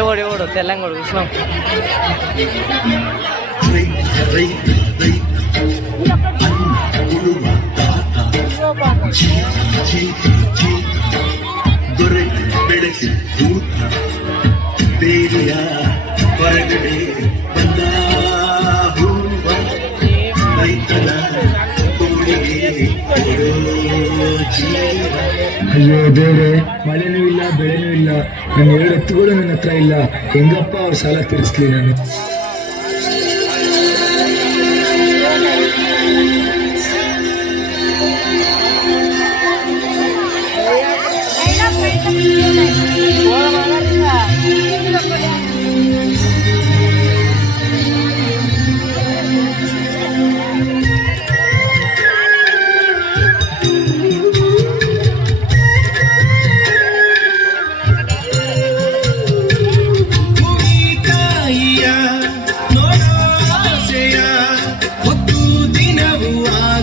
ఎవడు తెలంగాణ చూసినాం. ಬೆಳೆಸಿ ಬೇರಿಯ ಹೊರಗಡೆ ಬಂದ ಹೂವ ರೈತನ ಅಯ್ಯೋ ದೇವ್ರೆ, ಮಳೆನೂ ಇಲ್ಲ ಬೆಳೆನೂ ಇಲ್ಲ, ನನ್ನ 2 ಎತ್ತುಗಳು ನನ್ನ ಹತ್ರ ಇಲ್ಲ. ಹೆಂಗಪ್ಪ ಅವ್ರ ಸಾಲ ತೀರಿಸ್ಲಿ ನಾನು?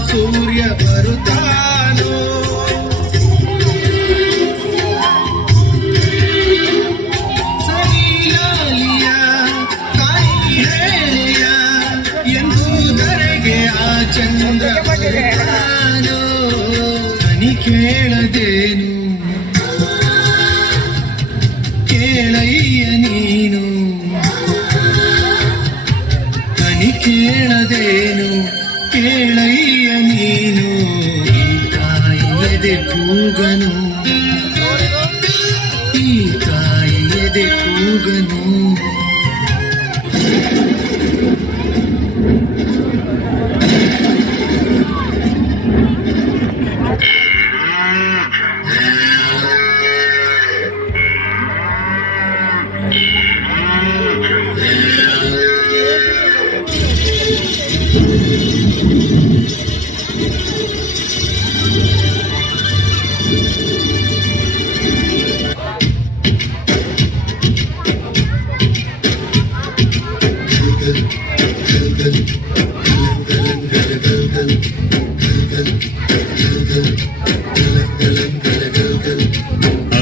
ಸೂರ್ಯ ಬರುತ್ತಾನೋ ಸರಿಯಾಲಿಯ ಕಾಯಿಲೆಯ ಎಂಬುದರೆಗೆ ಆ ಚಂದ್ರ ಬರುತ್ತಾನೋ. ಅನಿ ಕೇಳದೇನು ಕೇಳಯ್ಯ ನೀನು, ಅನಿ ಕೇಳದೇನು ಕೇಳಯ್ಯ ನೀನು. ಈ ತಾಯಿಯದೆ ಕೂಗನು, ಈ ತಾಯಿಯದೆ ಕೂಗನು.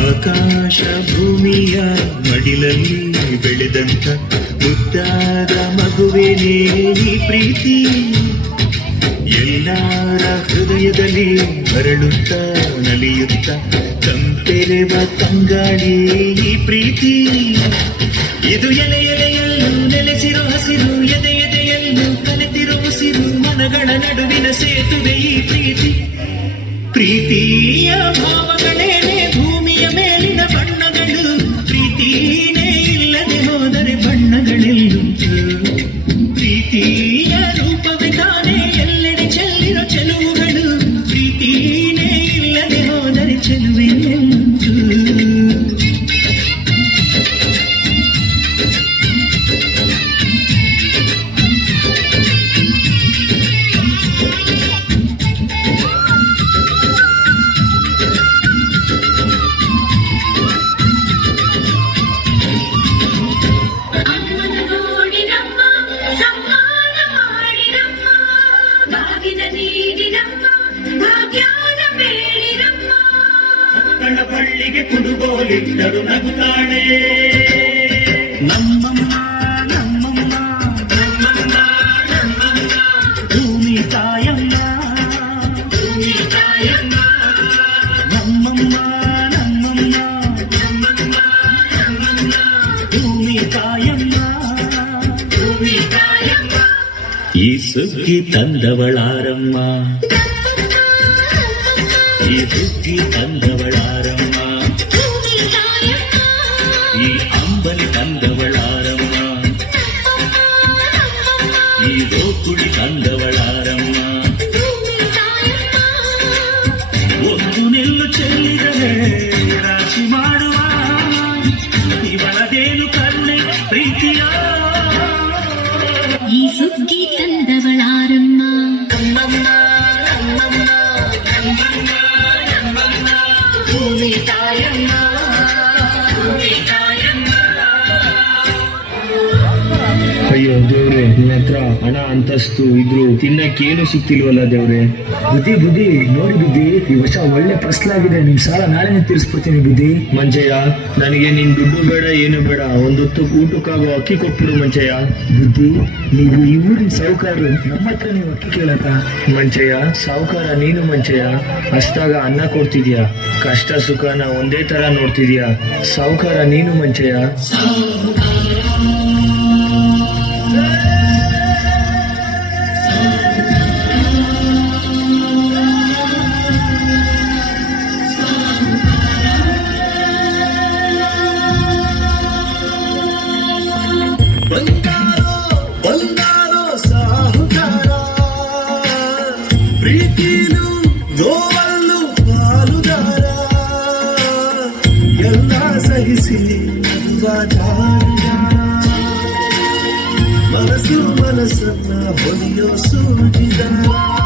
ಆಕಾಶ ಭೂಮಿಯ ಮಡಿಲಲ್ಲಿ ಬೆಳೆದಂತ ಮುದ್ದಾದ ಮಗುವೇನೇ ಈ ಪ್ರೀತಿ, ಎಲ್ಲರ ಹೃದಯದಲ್ಲಿ ಹರಳುತ್ತ ನಲಿಯುತ್ತ ತಂಪೆರೆವ ತಂಗಾಳಿ ಈ ಪ್ರೀತಿ. ಇದು ಎಲೆ ಎಲೆಯಲ್ಲೂ ನೆಲೆಸಿರೋ ಹಸಿರು, ಎದೆ ಎದೆಯಲ್ಲೂ ಕಲೆತಿರೋ ಉಸಿರು, ಮನಗಳ ನಡುವಿನ ಸೇತುವೆ ಈ ಪ್ರೀತಿ. ಪ್ರೀತಿಯ ಭಾವಗಳೇನೆ ಭೂಮಿಯ ಮೇಲಿನ ಬಣ್ಣಗಳು, ಪ್ರೀತಿನೇ ಇಲ್ಲದೆ ಹೋದರೆ ಬಣ್ಣಗಳೆಲ್ಲುಂಟು. ಪ್ರೀತಿಯ ರೂಪವೇ ತಾನೇ ಎಲ್ಲೆಡೆ ಚೆಲ್ಲಿರೋ ಚೆಲುವುಗಳು, ಪ್ರೀತಿನೇ ಇಲ್ಲದೆ ಹೋದರೆ ಚೆಲುವೆ ಎಲ್ಲುಂಟು. ಬಳ್ಳಿಗೆ ಕುಡುಗೋಲಿಟ್ಟರು ನಗುತ್ತಾಳೆ ನಮ್ಮಮ್ಮ ನಮ್ಮಮ್ಮ ನಮ್ಮಮ್ಮ ನಮ್ಮಮ್ಮ ಭೂಮಿ ತಾಯಮ್ಮ, ಭೂಮಿ ತಾಯಮ್ಮ ನಮ್ಮಮ್ಮ ನಮ್ಮಮ್ಮ ನಮ್ಮಮ್ಮ ನಮ್ಮಮ್ಮ ಭೂಮಿ ತಾಯಮ್ಮ, ಭೂಮಿ ತಾಯಮ್ಮ. ಈ ಸುಗ್ಗಿ ತಂದವಳಾರಮ್ಮ, ಈ ಸುಗ್ಗಿ ತಂದವಳಾರಮ್ಮ, ಈ ಅಂಬಲಿ ತಂದವಳಾರಮ್ಮ, ಈ ಗೋಕುಳಿ ತಂದವಳಾರಮ್ಮ. ಒಂದು ನೆಲ್ಲು ಚೆಲ್ಲಿದರೆ ರಾಶಿ ಮಾಡುವ ಇವಳದೇನು ಕರುಣೆ ಪ್ರೀತಿಯ. ಈ ಸುಗ್ಗಿ ತಂದವಳಾರಮ್ಮ, ಭೂಮಿ ತಾಯಮ್ಮ, ಭೂಮಿ ತಾಯಮ್ಮ. ಅಯ್ಯೋ ದೇವ್ರೆ, ನಿನ್ನ ಹತ್ರ ಹಣ ಅಂತಸ್ತು ಇದ್ರು ತಿನ್ನಕ್ಕೇನು ಸಿಕ್ತಿಲ್ವಲ್ಲ ದೇವ್ರೆ. ಬುದ್ಧಿ ಬುದ್ಧಿ ನೋಡಿ ಬುದ್ಧಿ, ಈ ವರ್ಷ ಒಳ್ಳೆ ಫಸಲಾಗಿದೆ. ನಿಮ್ ಸಾಲ ನಾಳೆನೇ ತೀರಿಸ್ಕೊತೀನಿ ಬುದ್ಧಿ. ಮಂಚಯ್ಯ, ನನಗೆ ನಿನ್ ದುಡ್ಡು ಬೇಡ, ಏನು ಬೇಡ, ಒಂದೊತ್ತು ಊಟಕ್ಕಾಗೋ ಅಕ್ಕಿ ಕೊಟ್ಬಿಡು ಮಂಚಯ್ಯ. ಬುದ್ಧಿ, ನೀವು ಈ ಊರಿನ ಸಾಹುಕಾರರು, ನಮ್ಮ ಹತ್ರ ನೀವು ಅಕ್ಕಿ ಕೇಳಕ್ಕ? ಮಂಚಯ್ಯ, ಸಾವುಕಾರ ನೀನು ಮಂಚಯ್ಯ. ಹಸ್ದಾಗ ಅನ್ನ ಕೊಡ್ತಿದ್ಯಾ, ಕಷ್ಟ ಸುಖನ ಒಂದೇ ತರ ನೋಡ್ತಿದ್ಯಾ. ಸಾವುಕಾರ ನೀನು ಮಂಚಯ್ಯ. ಬಂಗಾರೋ ಸಾಹುಕಾರ, ಪ್ರೀತಿಲು ನೋವಲ್ಲು ಪಾಲುದಾರ, ಎಲ್ಲ ಸಹಿಸಿ ಮನಸ್ಸನ್ನ ಹೊಲಿಯೋ ಸೂಜಿದಾರ.